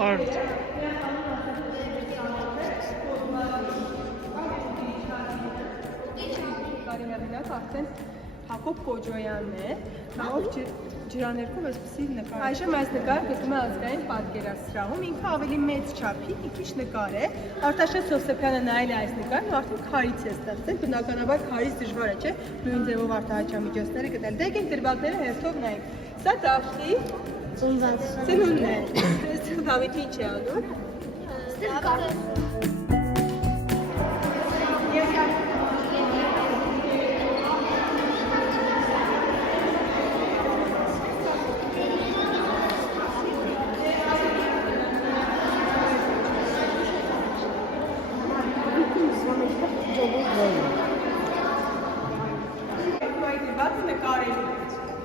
Հարդ։ Արդեն Հակոբ Կոջոյանն է, ով ջրաներկով այսպեսի նկար։ Այժմ այս նկարը գտնվում է ազգային պատկերասրահում, ինքը ավելի մեծ չափի, մի քիչ նկար է։ Արտաշես Հովսեփյանը նայել է այս նկարն ու արդեն քարից է ստացել, բնականաբար քարից դժվար է, չէ՞, նույն ձևով արտահայտչամիջոցները գտնել։ Դե եկենք դրվագները հերթով նայենք։ Սա Դավթի ծնունդն է։ Դավիթը ինչ է անում։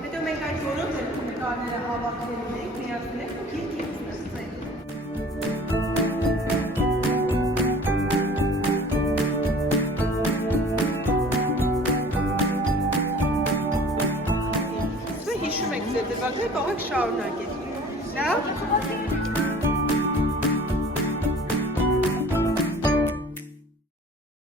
Հետո մենք այդ որով նկարները հավաքելու ենք, միացնենք ու գիրք ենք ստեղծել։ Հիշում եք ձեր դրվագները, կարող եք շարունակել։ Լավ։